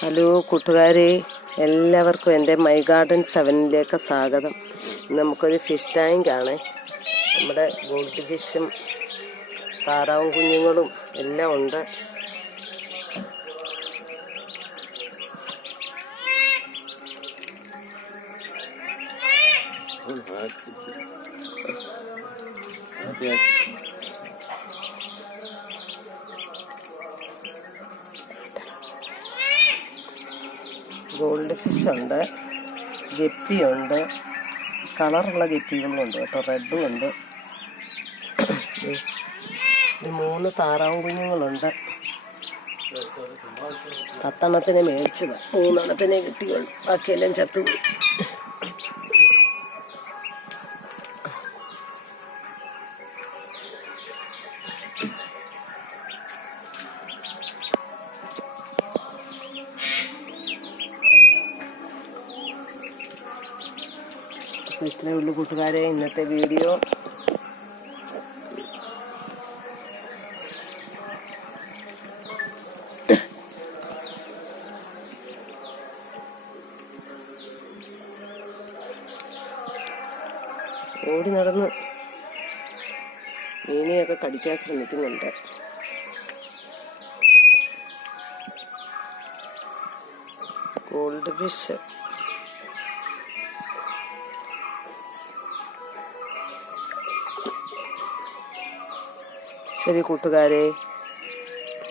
Hello കൂട്ടുകാരെ, എല്ലാവർക്കും എൻ്റെ മൈ ഗാർഡൻ 7ലേക്ക് സ്വാഗതം. നമുക്കൊരു ഫിഷ് ടാങ്കാണ്. നമ്മുടെ ഗോൾഡ് ഫിഷും താറാവും കുഞ്ഞുങ്ങളും എല്ലാം ഉണ്ട്. ഗോൾഡ് ഫിഷ് ഉണ്ട്, ഗപ്പിയുണ്ട്, കളറുള്ള ഗപ്പികളും ഉണ്ട് കേട്ടോ, റെഡും ഉണ്ട്. 3 താറാവും കുഞ്ഞുങ്ങളുണ്ട്. 10 എണ്ണത്തിനെ മേടിച്ചത്, 3 എണ്ണത്തിനെ കിട്ടിയുള്ളൂ, ബാക്കിയെല്ലാം ചത്തുപോയി. ഇത്രയേ ഉള്ളൂ കൂട്ടുകാരെ ഇന്നത്തെ വീഡിയോ. ഓടി നടന്ന് മീനെയൊക്കെ കടിക്കാൻ ശ്രമിക്കുന്നുണ്ട്. ഗോൾഡ് ഫിഷ് ശരി കൂട്ടുകാരെ.